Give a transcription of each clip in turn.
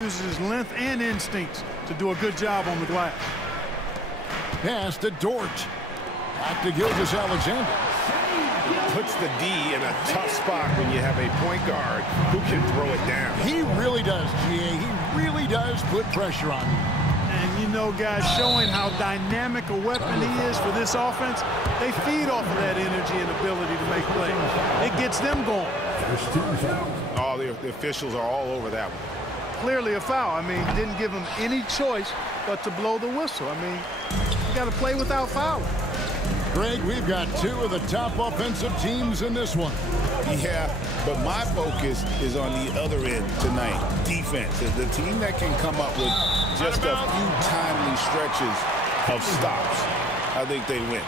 Uses his length and instincts to do a good job on the glass. Pass to Dort. Back to Gilgeous-Alexander. Puts the D in a tough spot when you have a point guard who can throw it down. He really does, G.A. He really does put pressure on you. And you know, guys, showing how dynamic a weapon he is for this offense, they feed off of that energy and ability to make plays. It gets them going. Oh, the officials are all over that one. Clearly a foul. I mean, didn't give him any choice but to blow the whistle. I mean, you got to play without fouling. Greg, we've got two of the top offensive teams in this one. Yeah, but my focus is on the other end tonight. Defense. The team that can come up with just a few timely stretches of stops, I think they win.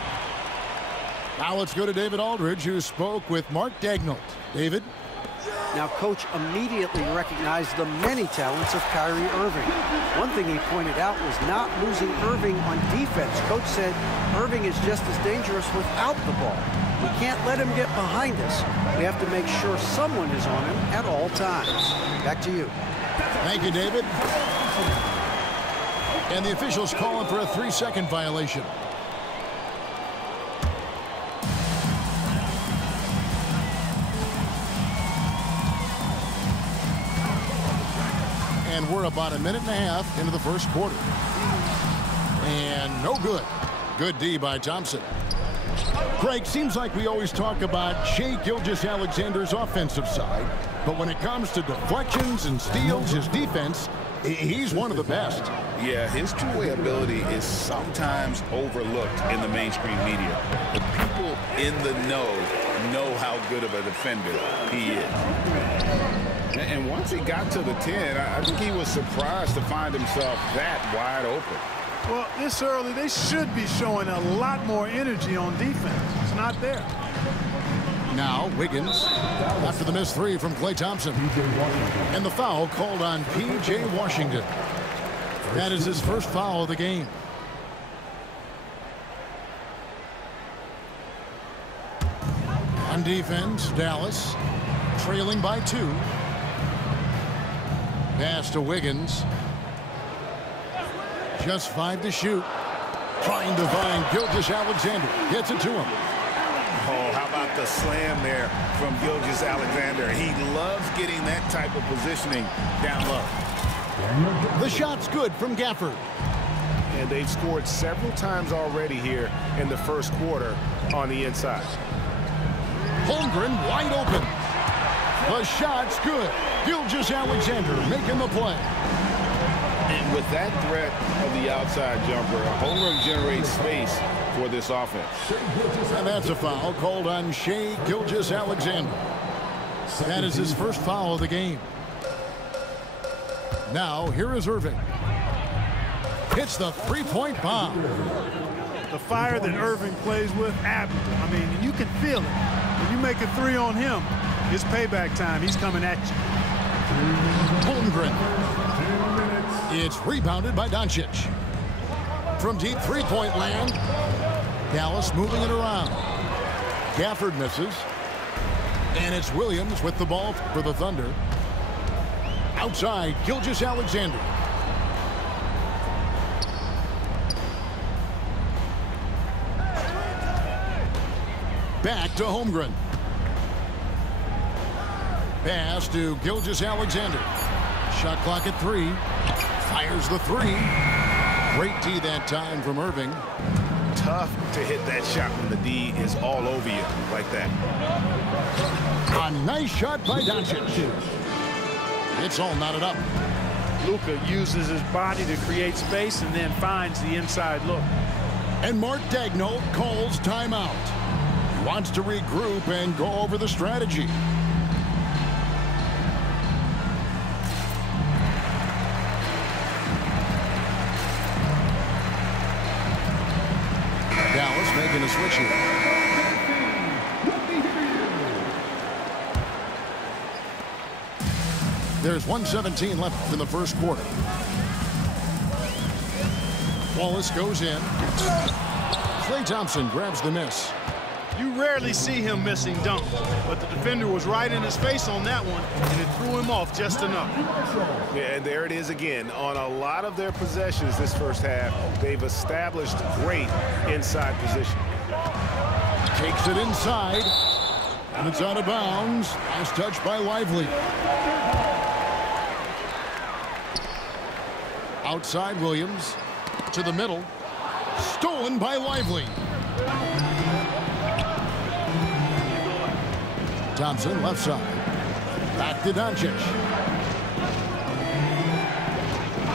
Now let's go to David Aldridge, who spoke with Mark Daigneault. David? Now, Coach immediately recognized the many talents of Kyrie Irving. One thing he pointed out was not losing Irving on defense. Coach said Irving is just as dangerous without the ball. We can't let him get behind us. We have to make sure someone is on him at all times. Back to you. Thank you, David. And the officials calling for a 3-second violation. And we're about a minute and a half into the first quarter. And no good. Good D by Thompson. Greg, seems like we always talk about Shai Gilgeous-Alexander's offensive side, but when it comes to deflections and steals, his defense, he's one of the best. Yeah, his two-way ability is sometimes overlooked in the mainstream media. The people in the know how good of a defender he is. And once he got to the 10, I think he was surprised to find himself that wide open. Well, this early, they should be showing a lot more energy on defense. It's not there. Now, Wiggins, after the missed three from Klay Thompson. And the foul called on P.J. Washington. That is his first foul of the game. On defense, Dallas trailing by 2. Pass to Wiggins. Just 5 to shoot. Trying to find Gilgeous-Alexander. Gets it to him. Oh, how about the slam there from Gilgeous-Alexander? He loves getting that type of positioning down low. The shot's good from Gafford. And they've scored several times already here in the first quarter on the inside. Holmgren wide open. The shot's good. Gilgeous-Alexander making the play. And with that threat of the outside jumper, Holmgren generates space for this offense. And that's a foul called on Shai Gilgeous-Alexander. That is his first foul of the game. Now, here is Irving. Hits the three-point bomb. The fire that Irving plays with, I mean, you can feel it. When you make a 3 on him, it's payback time. He's coming at you. Holmgren. It's rebounded by Doncic. From deep three-point land, Dallas moving it around. Gafford misses. And it's Williams with the ball for the Thunder. Outside, Gilgeous-Alexander. Back to Holmgren. Pass to Gilgeous-Alexander. Shot clock at 3. Fires the 3. Great D that time from Irving. Tough to hit that shot when the D is all over you like that. A nice shot by Doncic. It's all knotted up. Luka uses his body to create space and then finds the inside look. And Mark Daigneault calls timeout. He wants to regroup and go over the strategy. Dallas making a switch here. There's 1:17 left in the first quarter. Wallace goes in. Klay Thompson grabs the miss. You rarely see him missing dunks, but the defender was right in his face on that one, and it threw him off just enough. Yeah, and there it is again. On a lot of their possessions this first half, they've established great inside position. Takes it inside, and it's out of bounds. Nice touch by Lively. Outside Williams to the middle. Stolen by Lively. Thompson left side. Back to Doncic.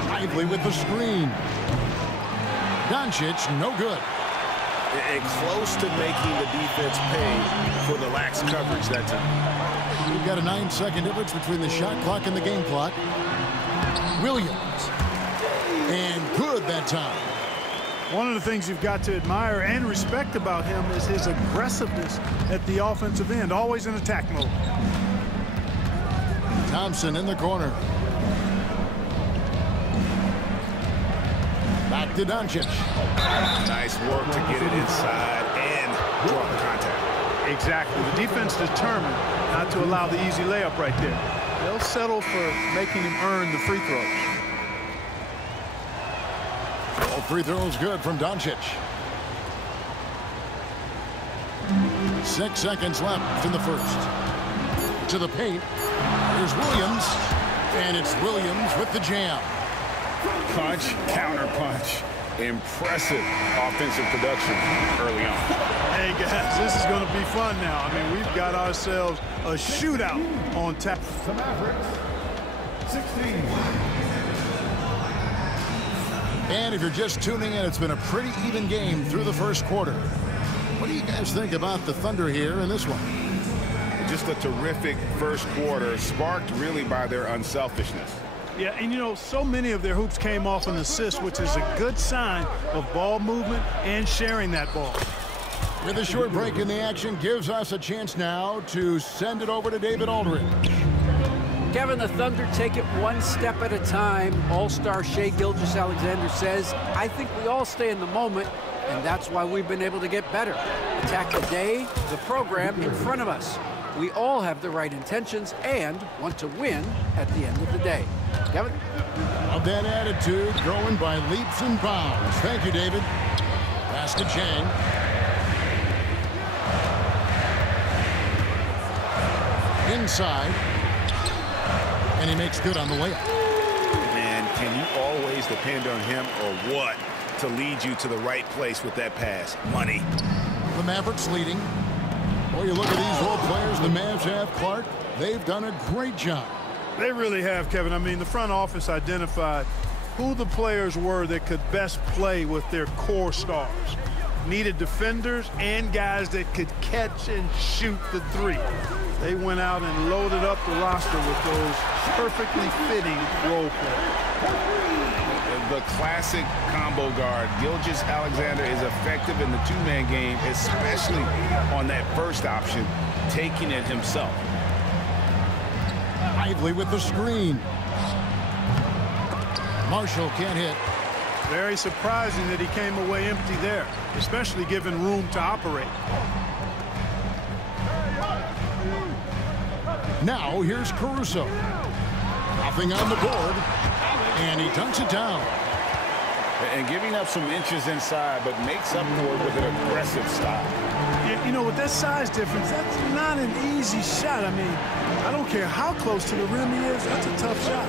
Lively with the screen. Doncic, no good. And close to making the defense pay for the lax coverage that time. We've got a 9-second difference between the shot clock and the game clock. Williams. And good that time. One of the things you've got to admire and respect about him is his aggressiveness at the offensive end, always in attack mode. Thompson in the corner. Back to Doncic. Nice work to get it inside and draw the contact. Exactly. The defense determined not to allow the easy layup right there. They'll settle for making him earn the free throws. All free throws good from Doncic. 6 seconds left in the first. To the paint. Here's Williams. And it's Williams with the jam. Punch, counter punch. Impressive offensive production early on. Hey, guys, this is going to be fun now. I mean, we've got ourselves a shootout on tap. The Mavericks, 16. And if you're just tuning in, it's been a pretty even game through the first quarter. What do you guys think about the Thunder here in this one? Just a terrific first quarter, sparked really by their unselfishness. Yeah, and you know, so many of their hoops came off an assist, which is a good sign of ball movement and sharing that ball. With a short break in the action, gives us a chance now to send it over to David Aldridge. Kevin, the Thunder take it one step at a time. All-star Shai Gilgeous-Alexander says, I think we all stay in the moment, and that's why we've been able to get better. Attack the day, the program in front of us. We all have the right intentions and want to win at the end of the day. Kevin? Of that attitude, growing by leaps and bounds. Thank you, David. Pass to Chang. Inside. And he makes good on the layup. And can you always depend on him or what to lead you to the right place with that pass? Money. The Mavericks leading. Boy, you look at these role players the Mavs have, Clark. They've done a great job. They really have, Kevin. I mean, the front office identified who the players were that could best play with their core stars. Needed defenders and guys that could catch and shoot the three. They went out and loaded up the roster with those perfectly fitting role players. The classic combo guard. Gilgeous-Alexander is effective in the two-man game, especially on that first option, taking it himself. Lively with the screen. Marshall can't hit. Very surprising that he came away empty there, especially given room to operate. Now here's Caruso. Nothing on the board. And he dunks it down. And giving up some inches inside, but makes up for it with an aggressive style. Yeah, you know, with that size difference, that's not an easy shot. I mean, I don't care how close to the rim he is, that's a tough shot.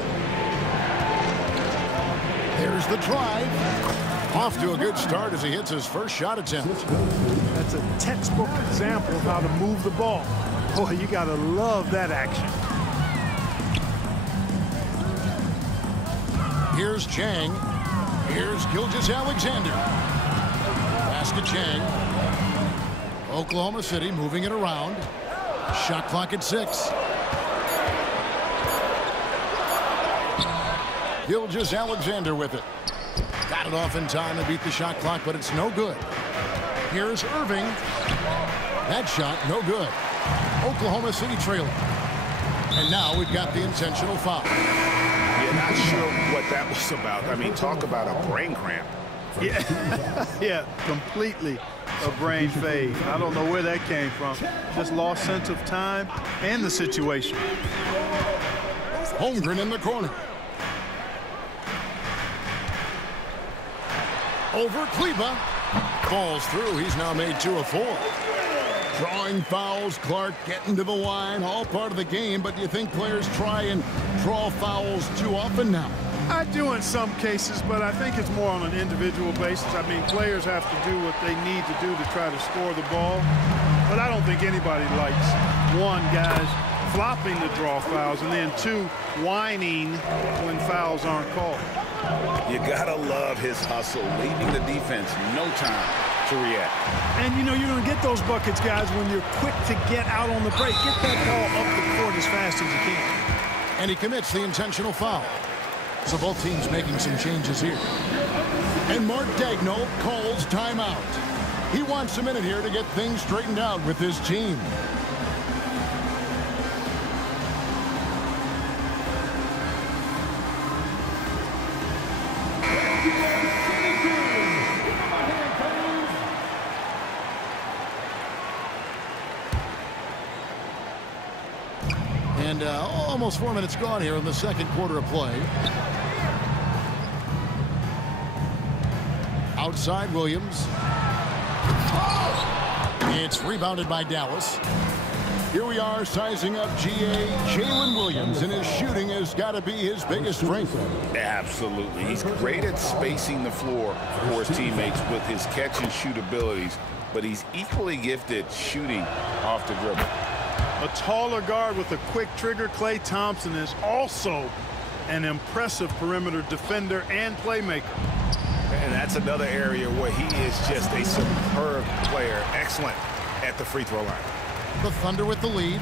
There's the drive. Off to a good start as he hits his first shot attempt. That's a textbook example of how to move the ball. Boy, you got to love that action. Here's Chang. Here's Gilgeous-Alexander. Pass to Chang. Oklahoma City moving it around. Shot clock at 6. Gilgeous-Alexander with it. Got it off in time and beat the shot clock, but it's no good. Here's Irving. That shot, no good. Oklahoma City trailing. And now we've got the intentional foul. Yeah, not sure what that was about. I mean, talk about a brain cramp. Yeah, yeah, completely a brain fade. I don't know where that came from. Just lost sense of time and the situation. Holmgren in the corner. Over Kleber. Falls through. He's now made 2 of 4. Drawing fouls, Clark getting to the line, all part of the game, but do you think players try and draw fouls too often now? I do in some cases, but I think it's more on an individual basis. I mean, players have to do what they need to do to try to score the ball, but I don't think anybody likes, 1, guys flopping to draw fouls, and then 2, whining when fouls aren't called. You gotta love his hustle, leaving the defense no time to react. And, you know, you're going to get those buckets, guys, when you're quick to get out on the break. Get that ball up the court as fast as you can. And he commits the intentional foul. So both teams making some changes here. And Mark Daigneault calls timeout. He wants a minute here to get things straightened out with his team. And almost 4 minutes gone here in the second quarter of play. Outside Williams. It's rebounded by Dallas. Here we are sizing up GA Jalen Williams, and his shooting has got to be his biggest strength. Absolutely. He's great at spacing the floor for his teammates with his catch and shoot abilities, but he's equally gifted shooting off the dribble. A taller guard with a quick trigger, Klay Thompson, is also an impressive perimeter defender and playmaker. And that's another area where he is just a superb player. Excellent at the free throw line. The Thunder with the lead.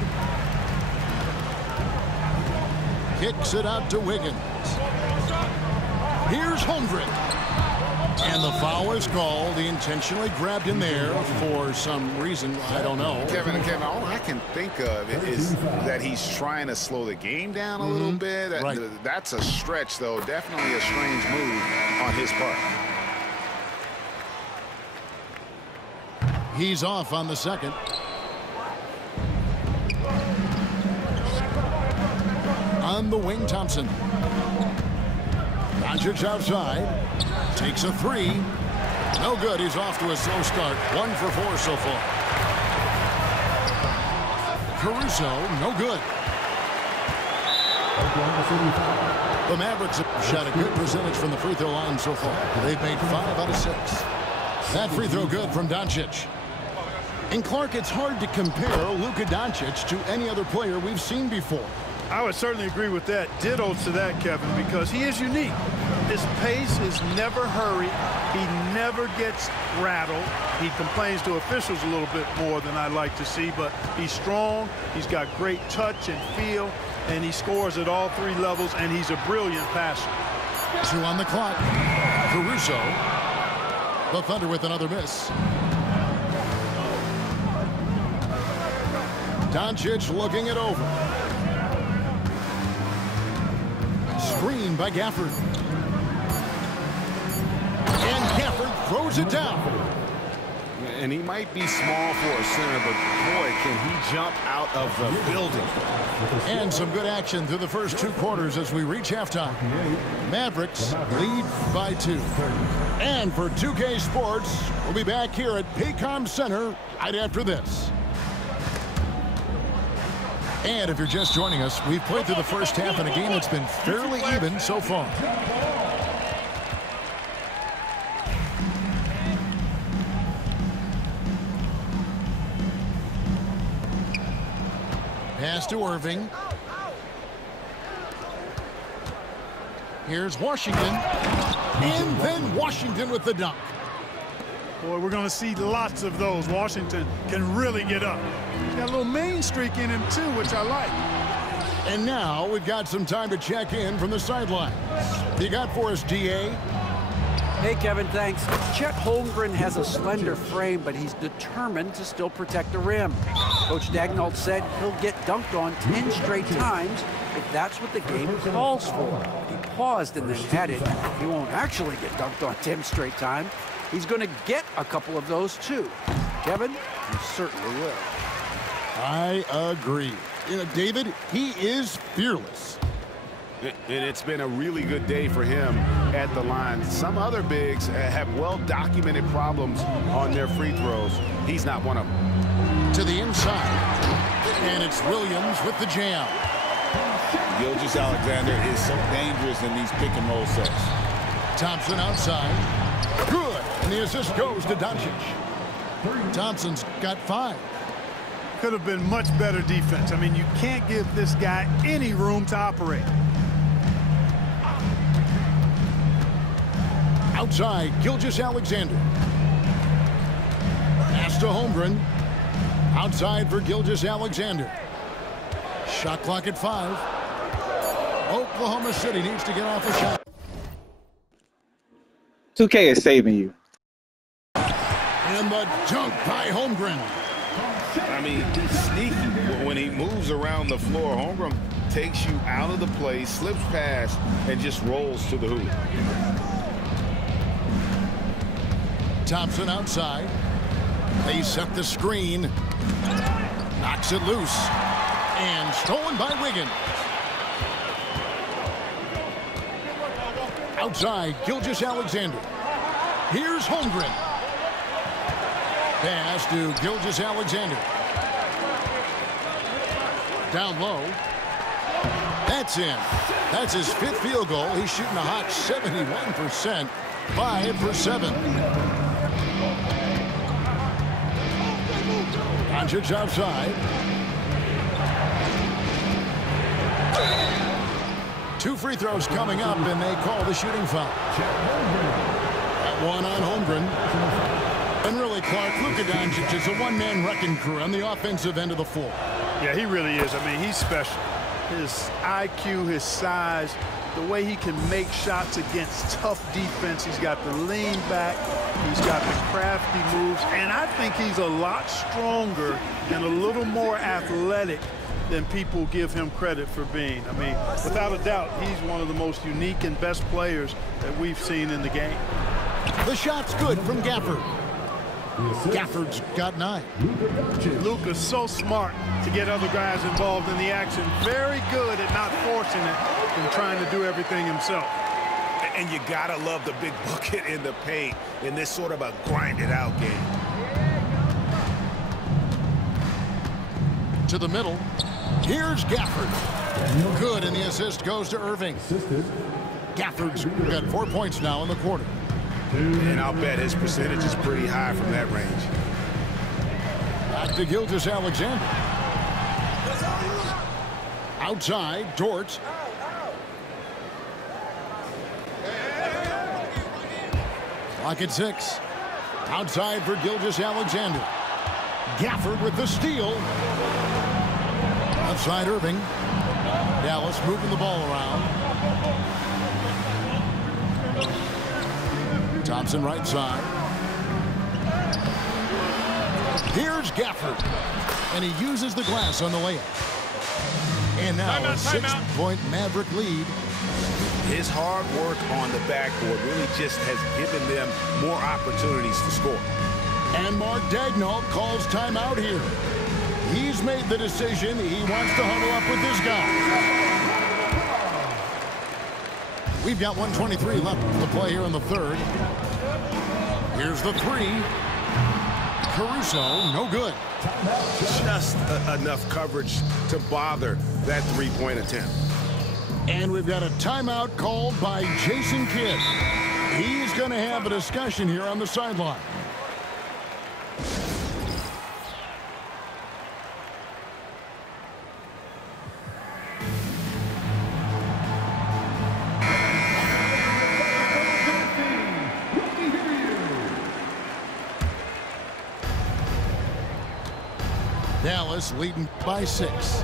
Kicks it out to Wiggins. Here's Holmgren. And the foul is called. He intentionally grabbed him there for some reason. I don't know. Kevin, all I can think of is that he's trying to slow the game down a little bit. Right. That's a stretch, though. Definitely a strange move on his part. He's off on the second. On the wing, Thompson. Doncic outside. Takes a 3. No good. He's off to a slow start. 1 for 4 so far. Caruso, no good. The Mavericks have shot a good percentage from the free throw line so far. They've made 5 out of 6. That free throw good from Doncic. And Clark, it's hard to compare Luka Doncic to any other player we've seen before. I would certainly agree with that. Ditto to that, Kevin, because he is unique. His pace is never hurried. He never gets rattled. He complains to officials a little bit more than I like to see, but he's strong. He's got great touch and feel, and he scores at all 3 levels, and he's a brilliant passer. 2 on the clock. Caruso. The Thunder with another miss. Doncic looking it over. Screen by Gafford. And Gafford throws it down. And he might be small for a center, but boy, can he jump out of the building. And some good action through the first 2 quarters as we reach halftime. Mavericks lead by 2. And for 2K Sports, we'll be back here at Paycom Center right after this. And if you're just joining us, we've played through the first half in a game that's been fairly even so far. Pass to Irving. Here's Washington. And then Washington with the dunk. Boy, we're going to see lots of those. Washington can really get up. He's got a little main streak in him, too, which I like. And now we've got some time to check in from the sidelines. You got for us, DA? Hey, Kevin, thanks. Chet Holmgren has a slender frame, but he's determined to still protect the rim. Coach Daigneault said he'll get dunked on 10 straight times if that's what the game calls for. He paused and then had it. He won't actually get dunked on 10 straight time. He's going to get a couple of those too. Kevin, he certainly will. I agree. You know, David, he is fearless. And it's been a really good day for him at the line. Some other bigs have well-documented problems on their free throws. He's not one of them. To the inside. And it's Williams with the jam. Gilgeous-Alexander is so dangerous in these pick-and-roll sets. Thompson outside. Good. And the assist goes to Doncic. Thompson's got 5. Could have been much better defense. I mean, you can't give this guy any room to operate. Outside, Gilgeous-Alexander. Pass to Holmgren. Outside for Gilgeous-Alexander. Shot clock at 5. Oklahoma City needs to get off a shot. 2K is saving you. And the dunk by Holmgren. I mean, he's sneaky. When he moves around the floor, Holmgren takes you out of the play, slips past, and just rolls to the hoop. Thompson outside. They set the screen. Knocks it loose. And stolen by Wiggins. Outside, Gilgeous-Alexander. Here's Holmgren. Pass to Gilgeous-Alexander. Down low. That's in. That's his 5th field goal. He's shooting a hot 71%. 5 for 7. Doncic outside. 2 free throws coming up, and they call the shooting foul. That one on Holmgren. And really, Clark, Luka Doncic is a one-man wrecking crew on the offensive end of the floor. Yeah, he really is. I mean, he's special. His IQ, his size, the way he can make shots against tough defense. He's got the lean back. He's got the crafty moves. And I think he's a lot stronger and a little more athletic than people give him credit for being. I mean, without a doubt, he's one of the most unique and best players that we've seen in the game. The shot's good from Gafford. Gafford's got 9. Luka's so smart to get other guys involved in the action. Very good at not forcing it and trying to do everything himself. And you gotta love the big bucket in the paint in this sort of a grinded-out game. To the middle. Here's Gafford. Good, and the assist goes to Irving. Gafford's got 4 points now in the quarter. And I'll bet his percentage is pretty high from that range. Back to Gilgeous-Alexander. Outside, Dort. Clock at 6. Outside for Gilgeous-Alexander. Gafford with the steal. Outside Irving. Dallas moving the ball around. Thompson right side. Here's Gafford. And he uses the glass on the layup. And now a 6-point Maverick lead. His hard work on the backboard really just has given them more opportunities to score. And Mark Daigneault calls timeout here. He's made the decision. He wants to huddle up with this guy. We've got 1:23 left to play here in the 3rd. Here's the 3. Caruso, no good. Just enough coverage to bother that 3-point attempt. And we've got a timeout called by Jason Kidd. He's going to have a discussion here on the sideline. Dallas leading by 6.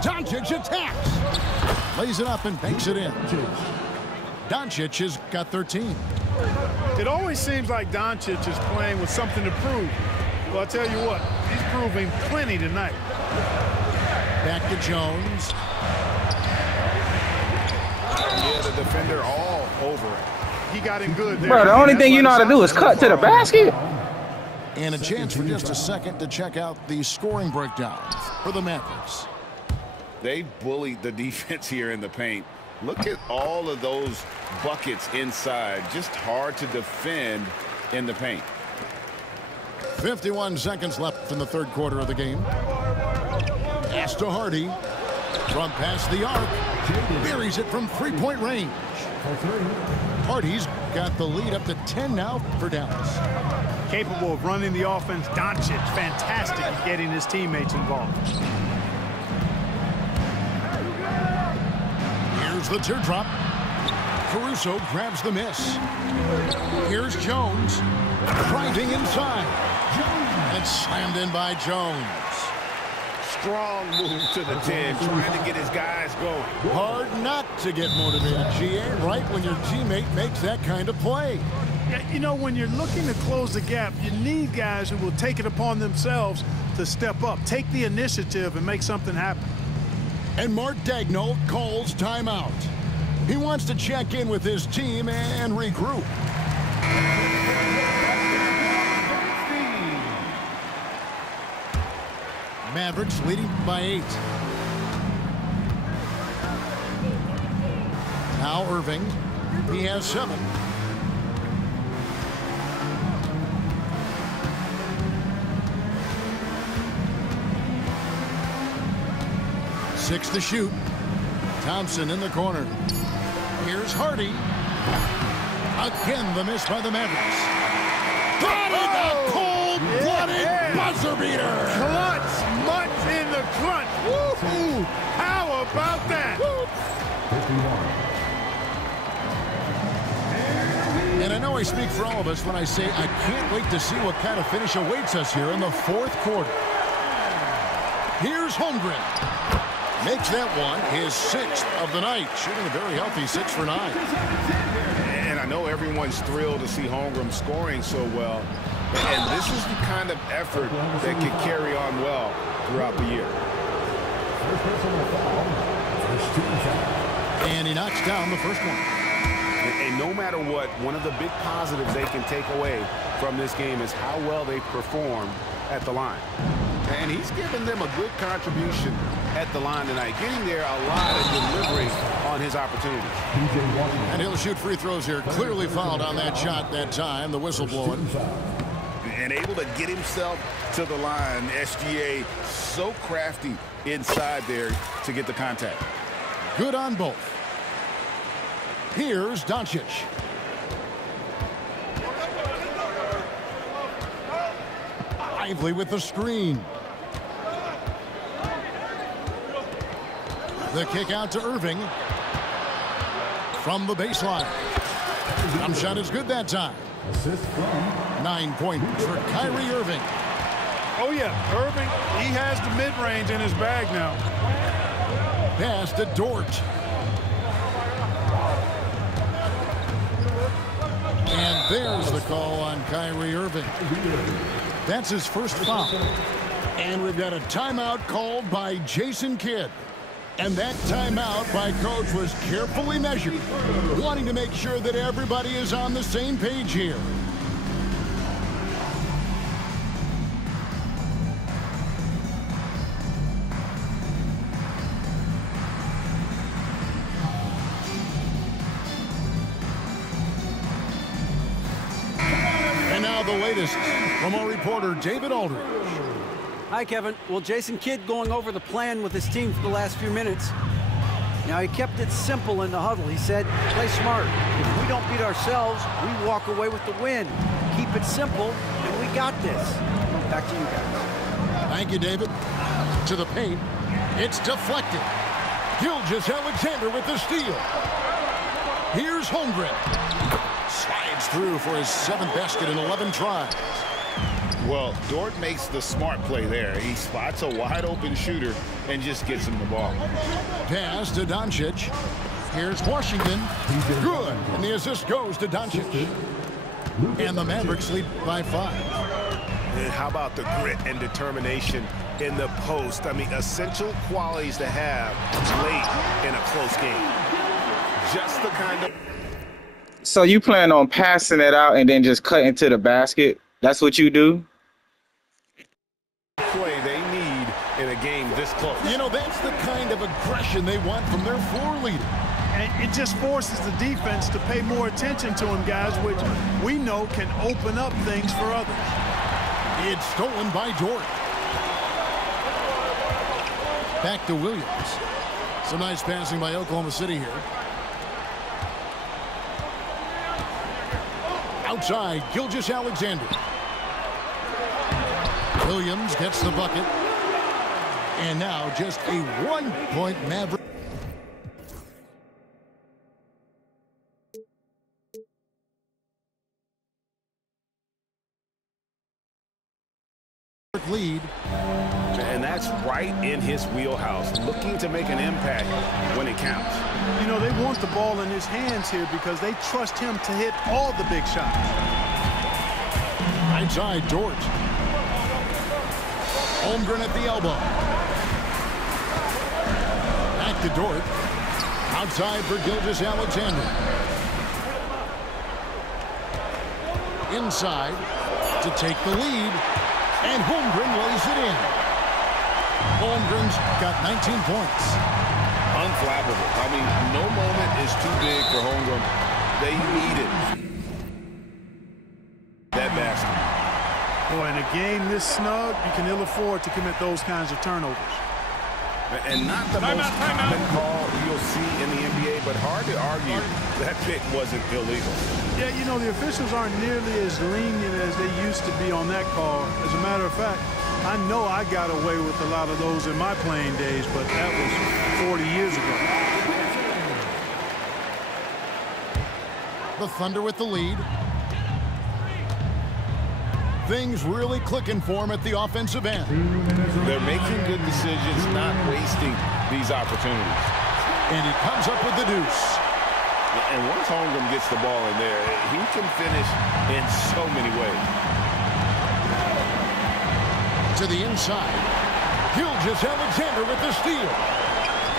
Doncic attacks. Lays it up and banks it in. Doncic has got 13. It always seems like Doncic is playing with something to prove. Well, I'll tell you what, he's proving plenty tonight. Back to Jones. defender all over it. He got in good there. Bro, the only thing you know how to do is cut to the basket. And a chance for just a second to check out the scoring breakdown for the Mavericks. They bullied the defense here in the paint. Look at all of those buckets inside. Just hard to defend in the paint. 51 seconds left in the third quarter of the game. Pass to Hardy. From past the arc. Buries it from three-point range. Hardy's got the lead up to 10 now for Dallas. Capable of running the offense. Doncic, fantastic at getting his teammates involved. Here's the teardrop. Caruso grabs the miss. Here's Jones. Driving inside. And it's slammed in by Jones. Strong move to the 10, trying to get his guys going. Hard not to get motivated, GA, right when your teammate makes that kind of play. Yeah, you know, when you're looking to close the gap, you need guys who will take it upon themselves to step up, take the initiative, and make something happen. And Mark Daigneault calls timeout. He wants to check in with his team and regroup. Mavericks leading by 8. Now Irving. He has 7. Six to shoot. Thompson in the corner. Here's Hardy. Again, the miss by the Mavericks. The cold-blooded buzzer beater. Clutch, much in the clutch. Woo-hoo. How about that? And I know I speak for all of us when I say I can't wait to see what kind of finish awaits us here in the fourth quarter. Here's Holmgren. Makes that one his 6th of the night, shooting a very healthy 6 for 9. And I know everyone's thrilled to see Holmgren scoring so well. And this is the kind of effort that can carry on well throughout the year. And he knocks down the first one. And no matter what, one of the big positives they can take away from this game is how well they perform at the line. And he's given them a good contribution at the line tonight, getting there a lot of delivery on his opportunities. And he'll shoot free throws here. Clearly fouled on that shot that time, the whistle blowing. And able to get himself to the line. SGA so crafty inside there to get the contact. Good on both. Here's Doncic. Lively with the screen. The kick out to Irving. From the baseline. Jump shot is good that time. 9 points for Kyrie Irving. Oh, yeah, Irving, he has the mid-range in his bag now. Pass to Dort. And there's the call on Kyrie Irving. That's his first foul. And we've got a timeout called by Jason Kidd. And that timeout by Coach was carefully measured, wanting to make sure that everybody is on the same page here. And now the latest from our reporter, David Aldridge. Hi, Kevin. Well, Jason Kidd going over the plan with his team for the last few minutes. Now, he kept it simple in the huddle. He said, play smart. If we don't beat ourselves, we walk away with the win. Keep it simple, and we got this. Back to you guys. Thank you, David. To the paint. It's deflected. Gilgeous-Alexander with the steal. Here's Holmgren. Slides through for his 7th basket in 11 tries. Well, Dort makes the smart play there. He spots a wide-open shooter and just gets him the ball. Pass to Doncic. Here's Washington. Good. And the assist goes to Doncic. And the Mavericks lead by 5. And how about the grit and determination in the post? I mean, essential qualities to have late in a close game. just the kind of... So you plan on passing it out and then just cutting to the basket? That's what you do? play they need in a game this close. You know, that's the kind of aggression they want from their floor leader. And it just forces the defense to pay more attention to him, guys, which we know can open up things for others. It's stolen by Dort. Back to Williams. Some nice passing by Oklahoma City here. Outside, Gilgeous-Alexander. Williams gets the bucket. And now just a one-point Maverick. Lead. And that's right in his wheelhouse, looking to make an impact when it counts. You know, they want the ball in his hands here because they trust him to hit all the big shots. Outside, Dort. Holmgren at the elbow. Back to Dort. Outside for Gilgeous-Alexander. Inside to take the lead. And Holmgren lays it in. Holmgren's got 19 points. Unflappable. I mean, no moment is too big for Holmgren. They needed that basket. Boy, in a game this snug, you can ill afford to commit those kinds of turnovers. And not the most common call you'll see in the NBA, but hard to argue that pick wasn't illegal. Yeah, you know, the officials aren't nearly as lenient as they used to be on that call. As a matter of fact, I know I got away with a lot of those in my playing days, but that was 40 years ago. The Thunder with the lead. Things really clicking for him at the offensive end. They're making good decisions, not wasting these opportunities. And he comes up with the deuce. And once Holmgren gets the ball in there, he can finish in so many ways. To the inside. Gilgeous-Alexander with the steal.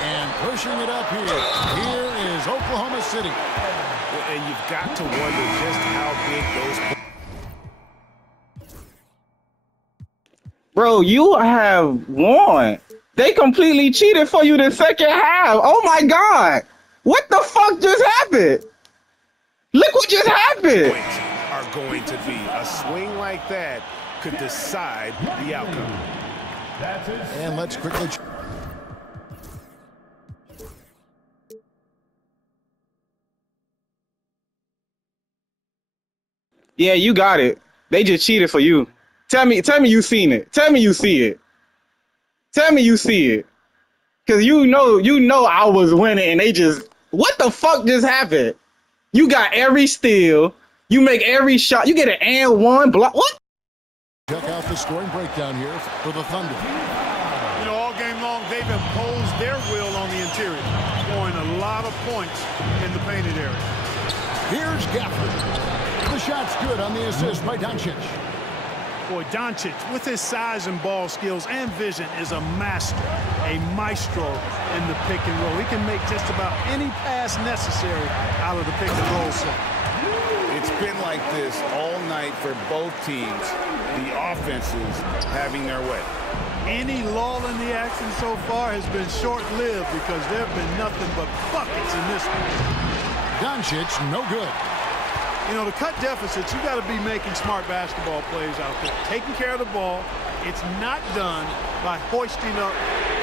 And pushing it up here. Here is Oklahoma City. And you've got to wonder just how big those... Bro, you have won. They completely cheated for you the second half. Oh, my God. What the fuck just happened? Look what just happened. Points are going to be. A swing like that could decide the outcome. And let's quickly... Yeah, you got it. They just cheated for you. Tell me you seen it. Tell me you see it. Tell me you see it. Cause you know I was winning and they just, what the fuck just happened? You got every steal. You make every shot. You get an and one block. What? Check out the scoring breakdown here for the Thunder. You know, all game long, they've imposed their will on the interior, scoring a lot of points in the painted area. Here's Gafford. The shot's good on the assist by Doncic. Boy, Doncic, with his size and ball skills and vision, is a master, a maestro in the pick and roll. He can make just about any pass necessary out of the pick and roll set. It's been like this all night for both teams. The offenses having their way. Any lull in the action so far has been short-lived because there have been nothing but buckets in this one. Doncic, no good. You know, to cut deficits, you got to be making smart basketball plays out there. Taking care of the ball. It's not done by hoisting up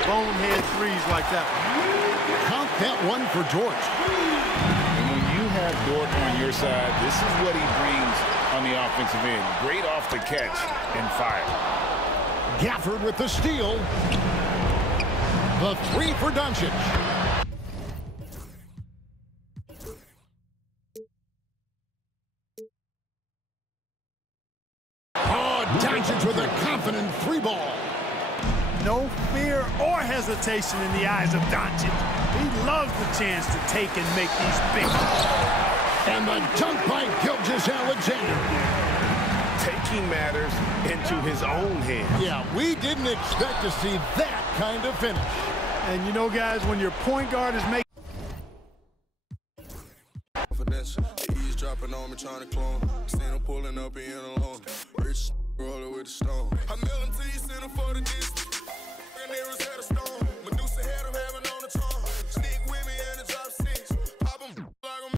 bonehead threes like that. Count that one for Dort. And when you have Dort on your side, this is what he brings on the offensive end. Great off the catch and fire. Gafford with the steal. The three for Doncic. Doncic with a confident three ball. No fear or hesitation in the eyes of Doncic. He loves the chance to take and make these big ones. And the dunk by Gilgeous-Alexander. Taking matters into his own hands. Yeah, we didn't expect to see that kind of finish. And you know, guys, when your point guard is making confidential. The E's dropping on me, trying to clone. Seen him pulling up, he in alone. Rich roller with the stone. I mail him till you send him for the distance. And there was at a stone.